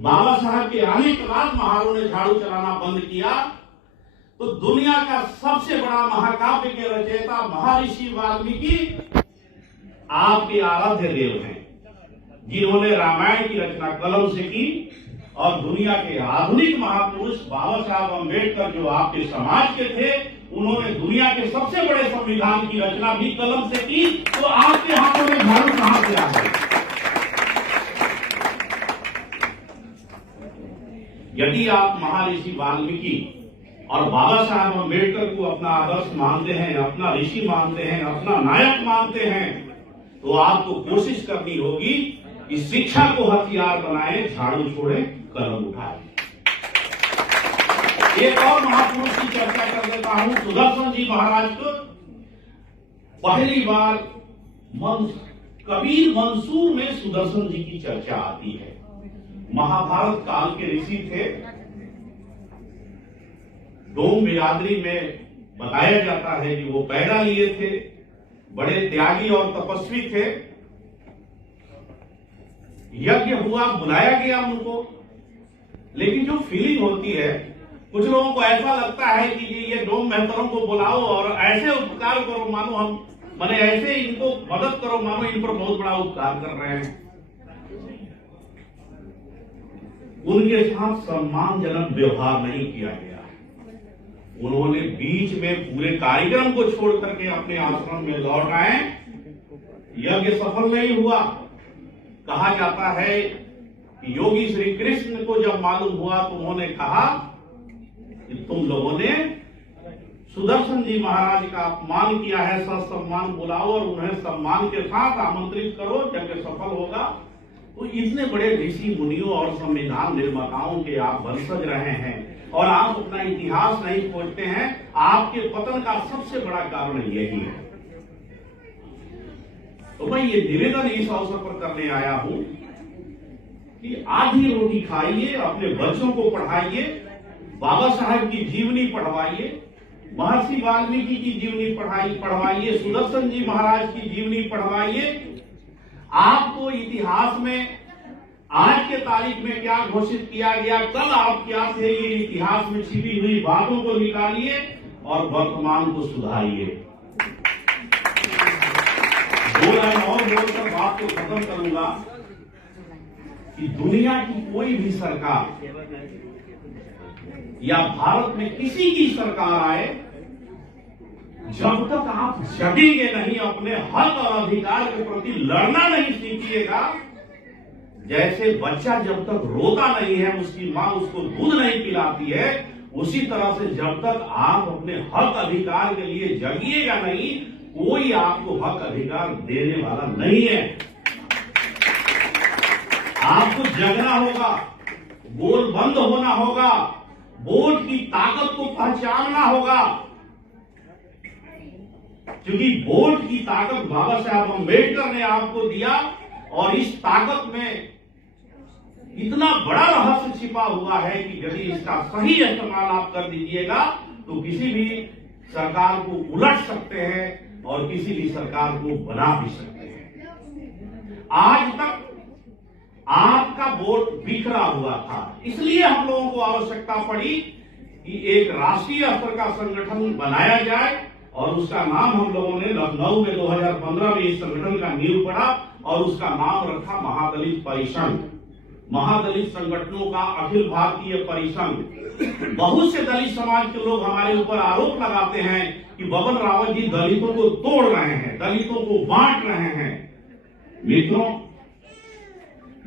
बाबा साहब के आने के बाद महारों ने झाड़ू चलाना बंद किया, तो दुनिया का सबसे बड़ा महाकाव्य के रचयिता महर्षि वाल्मीकि आपके आराध्य देव हैं, जिन्होंने रामायण की रचना कलम से की। और दुनिया के आधुनिक महापुरुष बाबा साहब अम्बेडकर, जो आपके समाज के थे, उन्होंने दुनिया के सबसे बड़े संविधान की रचना भी कलम से की। तो आपके हाथों में झाड़ू कहां से आ गई? यदि आप महर्षि वाल्मीकि और बाबा साहब अम्बेडकर को अपना आदर्श मानते हैं, अपना ऋषि मानते हैं, अपना नायक मानते हैं, तो आपको कोशिश करनी होगी कि शिक्षा को हथियार बनाए, झाड़ू छोड़े, कलम उठाए। एक और महापुरुष की चर्चा कर देता हूं, सुदर्शन जी महाराज को पहली बार कबीर मंसूर में सुदर्शन जी की चर्चा आती है। महाभारत काल के ऋषि थे, डोम बिरादरी में बताया जाता है कि वो पैदा लिए थे, बड़े त्यागी और तपस्वी थे। यज्ञ हुआ, बुलाया गया उनको, लेकिन जो फीलिंग होती है, कुछ लोगों को ऐसा लगता है कि ये डोम मेहतरों को बुलाओ और ऐसे उपकार करो मानो हम माने ऐसे इनको मदद करो मानो इन पर बहुत बड़ा उपकार कर रहे हैं। उनके साथ सम्मानजनक व्यवहार नहीं किया गया। उन्होंने बीच में पूरे कार्यक्रम को छोड़ करके अपने आश्रम में लौट आए। यज्ञ सफल नहीं हुआ। कहा जाता है कि योगी श्री कृष्ण को जब मालूम हुआ तो उन्होंने कहा कि तुम लोगों ने सुदर्शन जी महाराज का अपमान किया है, ससम्मान बुलाओ और उन्हें सम्मान के साथ आमंत्रित करो, यज्ञ सफल होगा। तो इतने बड़े ऋषि मुनियों और संविधान निर्माताओं के आप वंशज रहे हैं और आप अपना इतिहास नहीं खोजते हैं। आपके पतन का सबसे बड़ा कारण यही है। तो मैं ये निवेदन इस अवसर पर करने आया हूं कि आधी रोटी खाइए, अपने बच्चों को पढ़ाइए, बाबा साहब की जीवनी पढ़वाइए, महर्षि वाल्मीकि की जीवनी पढ़वाइए, सुदर्शन जी महाराज की जीवनी पढ़वाइए। आपको इतिहास में आज के तारीख में क्या घोषित किया गया, कल आप क्या थे, ये इतिहास में छिपी हुई बातों को निकालिए और वर्तमान को सुधारिए। दो लाइन और बोलकर बात को खत्म करूंगा कि दुनिया की कोई भी सरकार या भारत में किसी की सरकार आए, जब तक आप जगेंगे नहीं, अपने हक और अधिकार के प्रति लड़ना नहीं सीखिएगा, जैसे बच्चा जब तक रोता नहीं है, उसकी मां उसको दूध नहीं पिलाती है, उसी तरह से जब तक आप अपने हक अधिकार के लिए जगिएगा नहीं, कोई आपको हक अधिकार देने वाला नहीं है। आपको जगना होगा, बोल बंद होना होगा, वोट की ताकत को पहचानना होगा, क्योंकि वोट की ताकत बाबा साहब अम्बेडकर ने आपको दिया और इस ताकत में इतना बड़ा रहस्य छिपा हुआ है कि यदि इसका सही इस्तेमाल आप कर दीजिएगा तो किसी भी सरकार को उलट सकते हैं और किसी भी सरकार को बना भी सकते हैं। आज तक आपका वोट बिखरा हुआ था, इसलिए हम लोगों को आवश्यकता पड़ी कि एक राष्ट्रीय स्तर का संगठन बनाया जाए और उसका नाम हम लोगों ने लखनऊ में 2015 में इस संगठन का नींव पड़ा और उसका नाम रखा महादलित परिसंघ। महादलित संगठनों का अखिल भारतीय परिसंघ। बहुत से दलित समाज के लोग हमारे ऊपर आरोप लगाते हैं कि बबन रावत जी दलितों को तोड़ रहे हैं, दलितों को बांट रहे हैं। मित्रों,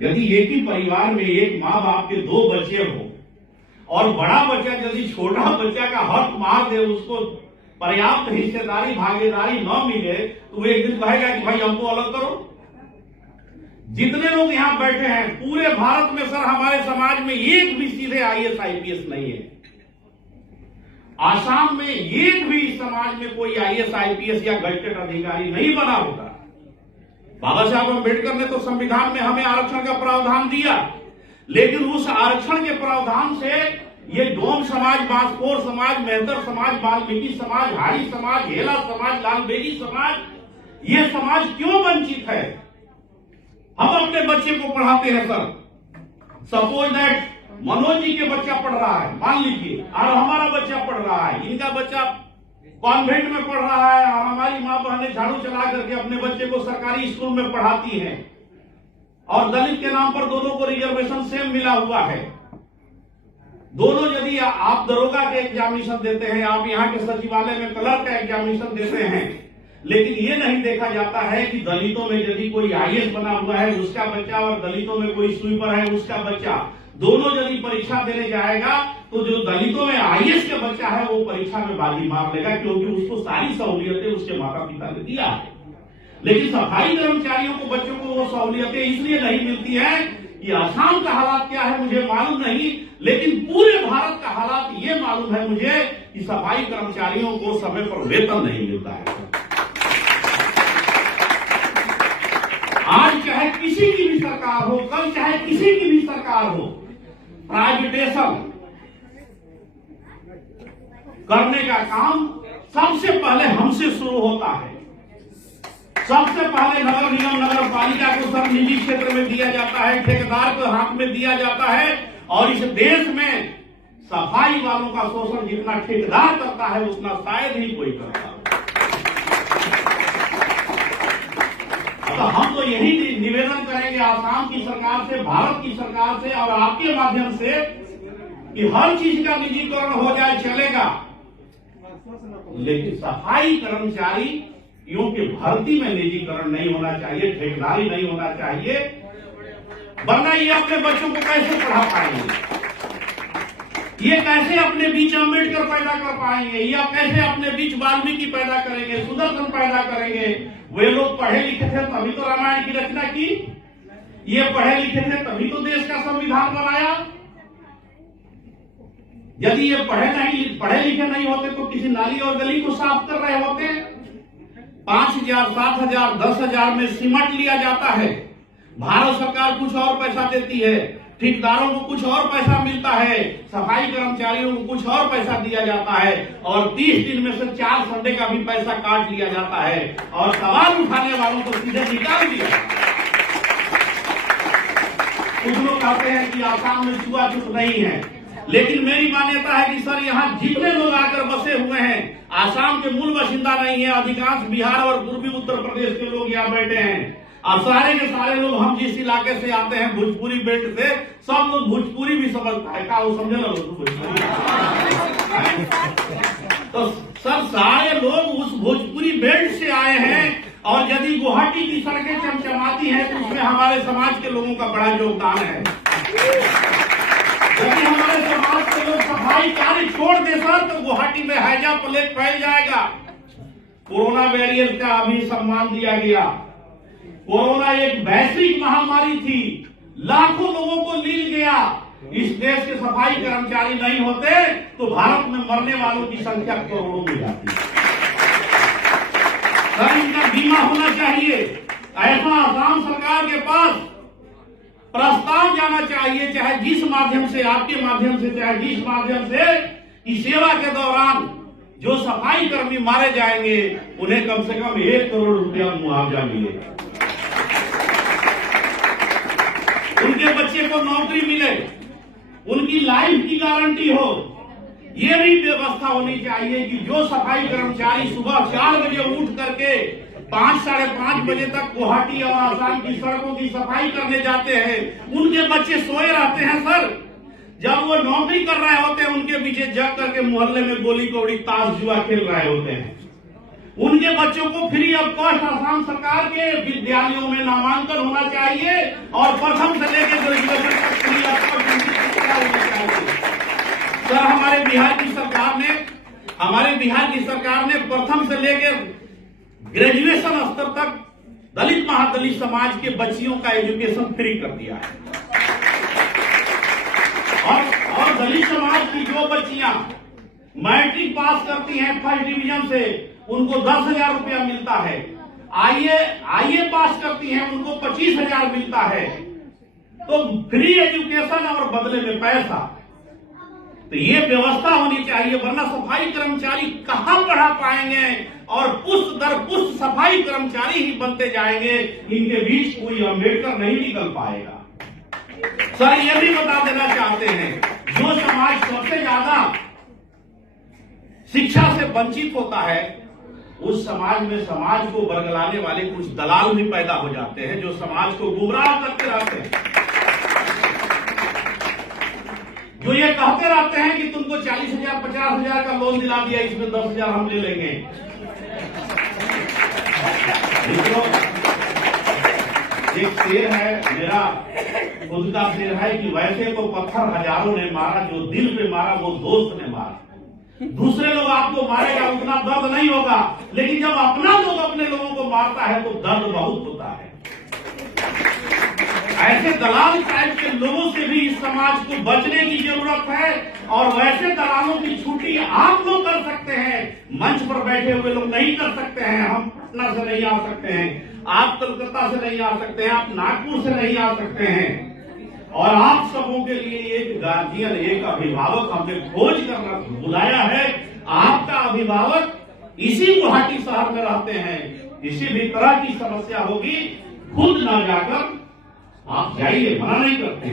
यदि एक ही परिवार में एक माँ बाप के 2 बच्चे हो और बड़ा बच्चा यदि छोटा बच्चा का हक मार दे, उसको पर्याप्त हिस्सेदारी भागीदारी न मिले, तो वो एक दिन कहेगा कि भाई हमको अलग करो। जितने लोग यहाँ बैठे हैं पूरे भारत में सर, हमारे समाज में एक भी सीधे IAS IPS नहीं है। आसाम में एक भी समाज में कोई IAS IPS या गजटेड अधिकारी नहीं बना होगा। बाबा साहब अम्बेडकर ने तो संविधान में हमें आरक्षण का प्रावधान दिया, लेकिन उस आरक्षण के प्रावधान से ये डोम समाज, बांसकोर समाज, मेहतर समाज, वाल्मीकि समाज, हाड़ी समाज, हेला समाज, लालबेगी समाज, ये समाज क्यों वंचित है? हम अपने बच्चे को पढ़ाते हैं sir, suppose that Manoj ji के बच्चा पढ़ रहा है, मान लीजिए, और हमारा बच्चा पढ़ रहा है, इनका बच्चा कॉन्वेंट में पढ़ रहा है और हमारी माँ बहनें झाड़ू चला करके अपने बच्चे को सरकारी स्कूल में पढ़ाती हैं और दलित के नाम पर दोनों को रिजर्वेशन सेम मिला हुआ है। दोनों, यदि आप दरोगा के एग्जामिनेशन देते हैं, आप यहाँ के सचिवालय में क्लर्क का एग्जामिनेशन देते हैं, लेकिन ये नहीं देखा जाता है कि दलितों में यदि कोई आईएएस बना हुआ है उसका बच्चा और दलितों में कोई स्वीपर है उसका बच्चा, दोनों यदि परीक्षा देने जाएगा तो जो दलितों में आईएएस का बच्चा है वो परीक्षा में बाजी मार लेगा, क्योंकि उसको सारी सहूलियतें उसके माता पिता ने दिया है। लेकिन सफाई कर्मचारियों को, बच्चों को वो सहूलियतें इसलिए नहीं मिलती है कि असम का हालात क्या है मुझे मालूम नहीं, लेकिन पूरे भारत का हालात ये मालूम है मुझे कि सफाई कर्मचारियों को समय पर वेतन नहीं मिलता है। आज चाहे किसी की भी सरकार हो, कल चाहे किसी की भी सरकार हो, प्राइवेटेशन करने का काम सबसे पहले हमसे शुरू होता है। सबसे पहले नगर निगम, नगर पालिका को सब निजी क्षेत्र में दिया जाता है, ठेकेदार को हाथ में दिया जाता है, और इस देश में सफाई वालों का शोषण जितना ठेकेदार करता है उतना शायद ही कोई करता है। तो हम तो यही निवेदन करेंगे आसाम की सरकार से, भारत की सरकार से और आपके माध्यम से कि हर चीज का निजीकरण हो जाए चलेगा, लेकिन सफाई कर्मचारियों की भर्ती में निजीकरण नहीं होना चाहिए, ठेकेदारी नहीं होना चाहिए, वरना ये अपने बच्चों को कैसे पढ़ा पाएंगे, ये कैसे अपने बीच अम्बेडकर पैदा कर पाएंगे, या कैसे अपने बीच वाल्मीकि पैदा करेंगे, सुदर्शन पैदा करेंगे। वे लोग पढ़े लिखे थे तभी तो रामायण की रचना की, ये पढ़े लिखे थे तभी तो देश का संविधान बनाया। यदि ये पढ़े लिखे नहीं होते तो किसी नाली और गली को साफ कर रहे होते। 5,000, 7,000, 10,000 में सिमट लिया जाता है, भारत सरकार कुछ और पैसा देती है, ठेकेदारों को कुछ और पैसा मिलता है, सफाई कर्मचारियों को कुछ और पैसा दिया जाता है, और 30 दिन में से 4 संडे का भी पैसा काट लिया जाता है, और सवाल उठाने वालों को सीधे निकाल दिया जाता है। कुछ लोग कहते हैं कि आसाम में छुआछूत नहीं है, लेकिन मेरी मान्यता है कि सर यहाँ जितने लोग आकर बसे हुए हैं आसाम के मूल बाशिंदा नहीं है, अधिकांश बिहार और पूर्वी उत्तर प्रदेश के लोग यहाँ बैठे हैं, और सारे के सारे लोग, हम जिस इलाके से आते हैं भोजपुरी बेल्ट से, सब लोग भोजपुरी भी समझता है, क्या वो समझे ना लोग तो सब सारे लोग उस भोजपुरी बेल्ट से आए हैं, और यदि गुवाहाटी की सड़कें चमचमाती हैं तो उसमें हमारे समाज के लोगों का बड़ा योगदान है। यदि हमारे समाज के लोग सफाई कार्य छोड़ दे सर तो गुवाहाटी में हैजा प्लेग फैल जाएगा। कोरोना वैरियंट का अभी सम्मान दिया गया। कोरोना एक वैश्विक महामारी थी, लाखों लोगों को लील गया। इस देश के सफाई कर्मचारी नहीं होते तो भारत में मरने वालों की संख्या करोड़ों में जाती। सर इनका बीमा होना चाहिए। ऐसा आसाम सरकार के पास प्रस्ताव जाना चाहिए, चाहे जिस माध्यम से, आपके माध्यम से, चाहे जिस माध्यम से, कि सेवा के दौरान जो सफाई कर्मी मारे जाएंगे उन्हें कम से कम 1 करोड़ रुपया मुआवजा मिलेगा, उनके बच्चे को नौकरी मिले, उनकी लाइफ की गारंटी हो। ये भी व्यवस्था होनी चाहिए कि जो सफाई कर्मचारी सुबह 4 बजे उठ करके 5, साढ़े 5 बजे तक गुवाहाटी और आसाम की सड़कों की सफाई करने जाते हैं, उनके बच्चे सोए रहते हैं सर। जब वो नौकरी कर रहे होते हैं उनके पीछे जग करके मोहल्ले में गोली कौड़ी ताश जुआ खेल रहे होते हैं। उनके बच्चों को फ्री ऑफ कॉस्ट आसाम सरकार के विद्यालयों में नामांकन होना चाहिए, और प्रथम से लेकर ग्रेजुएशन तक फ्री ऑफ कॉस्ट उनकी शिक्षा होनी चाहिए। सर हमारे बिहार की सरकार ने प्रथम से लेकर ग्रेजुएशन स्तर तक दलित महादलित समाज के बच्चियों का एजुकेशन फ्री कर दिया है। और दलित समाज की जो बच्चियां मैट्रिक पास करती हैं फर्स्ट डिवीजन से, उनको 10,000 रुपया मिलता है। आईए पास करती हैं उनको 25,000 मिलता है। तो फ्री एजुकेशन और बदले में पैसा, तो ये व्यवस्था होनी चाहिए, वरना सफाई कर्मचारी कहां पढ़ा पाएंगे, और पुष्ट दर पुष्ट सफाई कर्मचारी ही बनते जाएंगे, इनके बीच कोई अम्बेडकर नहीं निकल पाएगा। सर ये भी बता देना चाहते हैं, जो समाज सबसे ज्यादा शिक्षा से वंचित होता है, उस समाज में समाज को बरगलाने वाले कुछ दलाल भी पैदा हो जाते हैं, जो समाज को गुमराह करते रहते हैं, जो ये कहते रहते हैं कि तुमको 40,000 50,000 का लोन दिला दिया, इसमें 10,000 हम ले लेंगे। एक शेर है मेरा खुद का शेर है कि वैसे तो पत्थर हजारों ने मारा, जो दिल पे मारा वो दोस्त ने मारा। दूसरे लोग आपको मारेगा उतना दर्द नहीं होगा, लेकिन जब अपना लोग अपने लोगों को मारता है तो दर्द बहुत होता है। ऐसे दलाल टाइप के लोगों से भी इस समाज को बचने की जरूरत है, और वैसे दलालों की छुट्टी आप लोग कर सकते हैं। मंच पर बैठे हुए लोग नहीं कर सकते हैं, हम पटना से नहीं आ सकते हैं, आप कलकत्ता से नहीं आ सकते हैं, आप नागपुर से नहीं आ सकते हैं, और आप सबों के लिए एक गार्जियन, एक अभिभावक हमने खोज कर बुलाया है। आपका अभिभावक इसी गुवाहाटी शहर में रहते हैं, किसी भी तरह की समस्या होगी खुद ना जाकर आप जाइए, मना नहीं करते।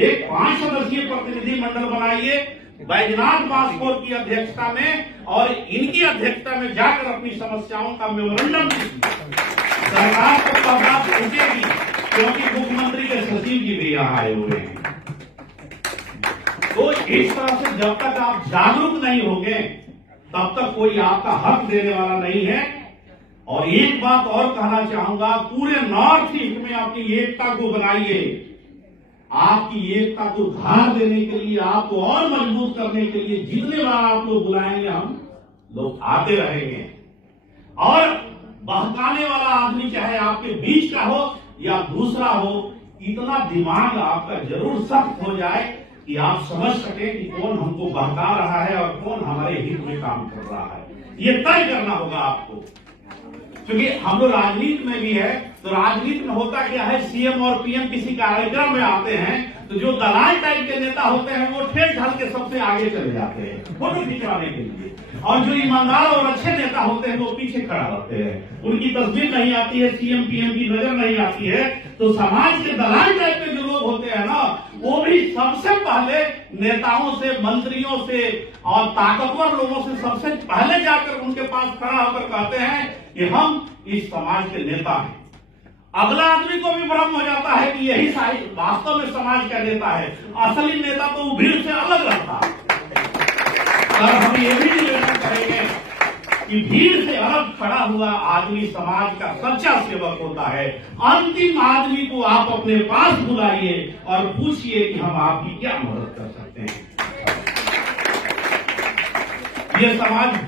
एक 5 सदस्यीय प्रतिनिधि मंडल बनाइए बैजनाथ बास्कोर की अध्यक्षता में, और इनकी अध्यक्षता में जाकर अपनी समस्याओं का मेमोरेंडम सरकार को प्रभाव पहुंचेगी, क्योंकि मुख्यमंत्री के सचिव जी भी यहाँ आए हुए हैं। तो इस तरह से जब तक आप जागरूक नहीं होंगे तब तक कोई आपका हक देने वाला नहीं है। और एक बात और कहना चाहूंगा, पूरे नॉर्थ ईस्ट में अपनी एकता को बनाइए। आपकी एकता को धार देने के लिए, आपको और मजबूत करने के लिए जितने बार आप लोग बुलाएंगे हम लोग आते रहेंगे। और बहकाने वाला आदमी चाहे आपके बीच का हो या दूसरा हो, इतना दिमाग आपका जरूर सख्त हो जाए कि आप समझ सके कि कौन हमको बहका रहा है और कौन हमारे हित में काम कर रहा है। ये तय करना होगा आपको, क्योंकि हम लोग राजनीति में भी है। तो राजनीति में होता क्या है, सीएम और पीएम किसी कार्यक्रम में आते हैं तो जो दलाल टाइप के नेता होते हैं वो ठेठ ढाल के सबसे आगे चले जाते हैं फोटो खिंचवाने के लिए, और जो ईमानदार और अच्छे नेता होते हैं वो पीछे खड़ा रहते हैं। उनकी तस्वीर नहीं आती है, सीएम पीएम की नजर नहीं आती है। तो समाज के दलाल टाइप के जो लोग होते हैं ना, वो भी सबसे पहले नेताओं से, मंत्रियों से और ताकतवर लोगों से सबसे पहले जाकर उनके पास खड़ा होकर कहते हैं कि हम इस समाज के नेता हैं। अगला आदमी को भी भ्रम हो जाता है कि यही वास्तव में समाज का नेता है। असली नेता तो भीड़ से अलग रहता है। और हम ये भी निर्णय करेंगे कि भीड़ से अलग खड़ा हुआ आदमी समाज का सच्चा सेवक होता है। अंतिम आदमी को आप अपने पास बुलाइए और पूछिए कि हम आपकी क्या मदद कर सकते हैं। ये समाज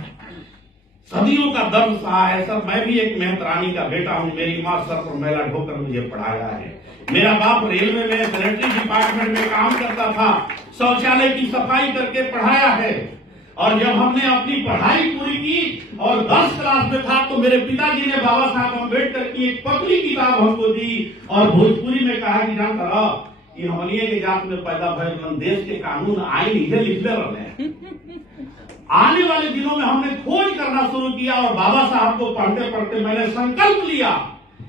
सदियों का दर्द सहा है। सर, मैं भी एक मेहतरानी का बेटा हूं। मेरी माँ सर पर मैला ढोकर मुझे पढ़ाया है। मेरा बाप रेलवे में सैनिटरी डिपार्टमेंट में काम करता था, शौचालय की सफाई करके पढ़ाया है। और जब हमने अपनी पढ़ाई पूरी की और 10 क्लास में था तो मेरे पिताजी ने बाबा साहब अम्बेडकर की एक पतली किताब हमको दी और भोजपुरी में कहा कि जानता रहो कि हमनिए के जात में पैदा भयल देश के कानून आइन इसे लिखते रहे। आने वाले दिनों में हमने खोज करना शुरू किया और बाबा साहब को पढ़ते पढ़ते मैंने संकल्प लिया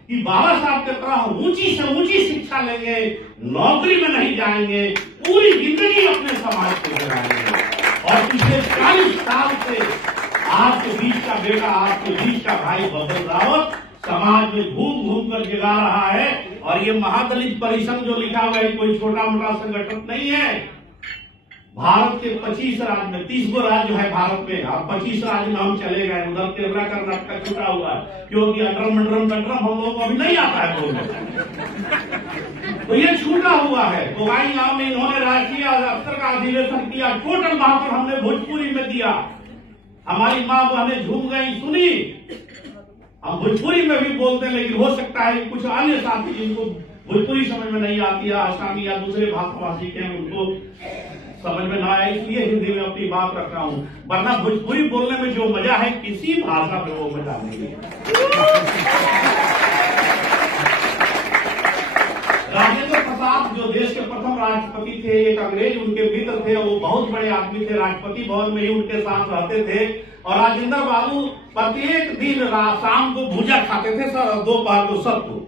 कि बाबा साहब की तरह ऊंची से ऊंची शिक्षा लेंगे, नौकरी में नहीं जाएंगे, पूरी जिंदगी अपने समाज को लगाएंगे। और पिछले 40 साल से आपके बीच का बेटा, आपके बीच का भाई बबन रावत समाज में घूम घूम कर जगा रहा है। और ये महादलित परिषद जो लिखा हुआ है कोई छोटा मोटा संगठन नहीं है। भारत के 25 राज्य में 30 गो राज्य है भारत में, अब 25 राज्य में हम चले गए। उधर केरला कर्नाटक छूटा हुआ है क्योंकि अंडरम हम लोगों को अभी नहीं आता है बोलने। तो ये छूटा हुआ है। तो भाई गांव में इन्होंने राष्ट्रीय स्तर का अधिवेशन किया, टोटल वहां पर हमने भोजपुरी में दिया। हमारी माँ बहनें झूम गई, सुनी। हम भोजपुरी में भी बोलते हैं, लेकिन हो सकता है कुछ अन्य साथी जिनको भोजपुरी समझ में नहीं आती है, आसामी या दूसरे भाषाभाषी के हैं, उनको समझ में ना आया, इसलिए हिंदी में अपनी बात रख रहा हूं। वरना भोजपुरी बोलने में जो मजा है किसी भाषा में वो मजा नहीं है। राजेंद्र प्रसाद जो देश के प्रथम राष्ट्रपति थे, एक अंग्रेज उनके मित्र थे, वो बहुत बड़े आदमी थे, राष्ट्रपति भवन में ही उनके साथ रहते थे। और राजेंद्र बाबू प्रत्येक दिन शाम को भुजा खाते थे, दोपहर को सत्तू।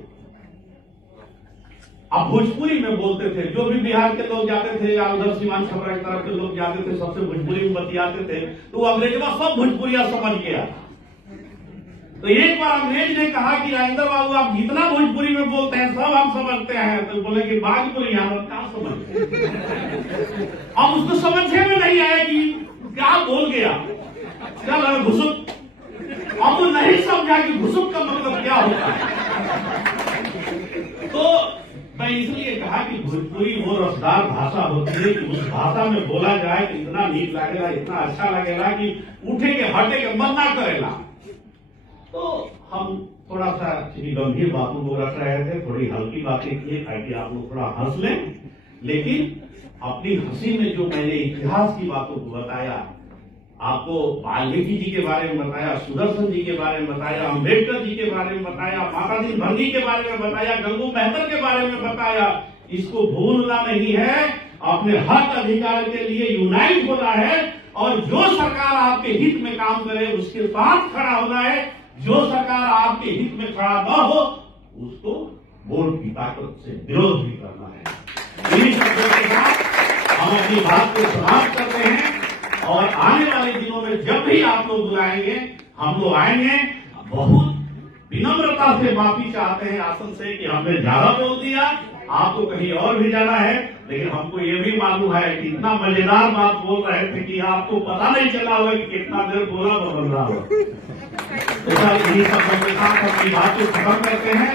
अब भोजपुरी में बोलते थे, जो भी बिहार के लोग जाते थे या उधर सीमांत छपरा की तरफ के लोग जाते थे, सबसे भोजपुरी में बतियाते थे, तो अंग्रेजवा सब भोजपुरिया समझ गया। तो एक बार अंग्रेज ने कहा कि राजेंद्र बाबू आप जितना भोजपुरी में बोलते हैं सब हम समझते हैं। तो बोले कि बाजपुरी हम क्या समझते। अब उसको समझने में नहीं आया कि क्या बोल गया, क्या घुसुक। अब वो नहीं समझा कि घुसुक का मतलब क्या होता है। तो मैं इसलिए कहा कि भोजपुरी वो रसदार भाषा होती है कि उस भाषा में बोला जाए तो इतना नीक लगेगा, इतना अच्छा लगेगा कि उठे के हटे के मन ना करेगा। तो हम थोड़ा सा गंभीर बातों को रख रहे थे, थोड़ी हल्की बातें की ताकि आप लोग थोड़ा हंस लें, लेकिन अपनी हंसी में जो मैंने इतिहास की बातों को बताया, आपको वाल्मीकि जी के बारे में बताया, सुदर्शन जी के बारे में बताया, अम्बेडकर जी के बारे में बताया, माता दीन भंगी के बारे में बताया, गंगू मेहतर के बारे में बताया, इसको भूलना नहीं है। अपने हक अधिकार के लिए यूनाइट होना है और जो सरकार आपके हित में काम करे उसके साथ खड़ा होना है। जो सरकार आपके हित में खड़ा न हो उसको वोट की ताकत से विरोध भी करना है। इन्हीं शब्दों के साथ हम अपनी बात को समाप्त करते हैं और आने वाले दिनों में जब भी आप लोग बुलाएंगे हम लोग आएंगे। बहुत विनम्रता से माफी चाहते हैं आसन से कि हमने ज्यादा बोल दिया, आपको कहीं और भी जाना है, लेकिन हमको ये भी मालूम है कि इतना मजेदार बात बोल रहे थे कि आपको पता नहीं चला होगा कि कितना देर बोला बदल रहा हो। तो इन्हीं शब्दों के साथ अपनी बात को खत्म करते हैं।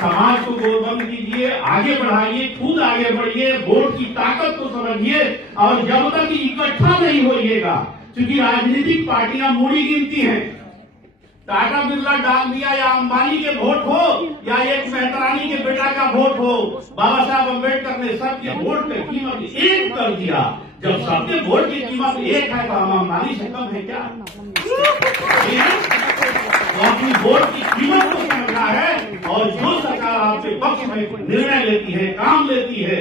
समाज को गोलबंद कीजिए, आगे बढ़ाइए, खुद आगे बढ़िए, वोट की ताकत को समझिए और जब तक इकट्ठा नहीं होइएगा, क्योंकि राजनीतिक पार्टियां मूड़ी गिनती हैं। टाटा बिरला डाल दिया या अंबानी के वोट हो या एक मेहतरानी के बेटा का वोट हो, बाबा साहब अम्बेडकर ने सबके वोट की कीमत एक कर दिया। जब सबके वोट की कीमत एक है तो हम अंबानी से कम है क्या? तो अपनी वोट की कीमत को समझना है और जो सरकार आपके पक्ष में निर्णय लेती है, काम लेती है,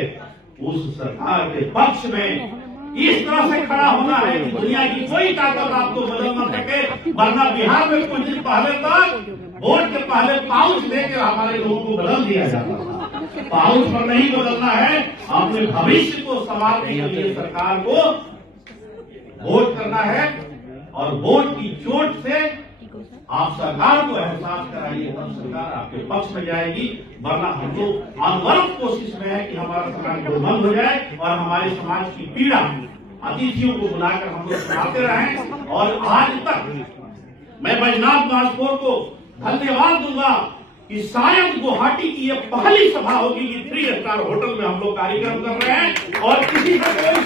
उस सरकार के पक्ष में इस तरह से खड़ा होना है कि दुनिया की कोई ताकत आपको बदल न सके। वरना बिहार में कुछ दिन पहले तक वोट के पहले पाउच देकर हमारे लोगों को बदल दिया जाता था। पाउच पर नहीं बदलना है, अपने भविष्य को संभालने के लिए सरकार को वोट करना है और वोट की चोट से आप सरकार को एहसास कराइए, तब सरकार आपके पक्ष में जाएगी। वरना हम लोग अनवरत कोशिश में है कि हमारा समाज गोलबंद हो जाए और हमारे समाज की पीड़ा अतिथियों को बुलाकर हम लोग सुनाते रहें। और आज तक मैं बैजनाथ महासपुर को धन्यवाद दूंगा कि शायद गुवाहाटी की ये पहली सभा होगी कि 3 स्टार होटल में हम लोग कार्यक्रम कर रहे हैं और किसी का कोई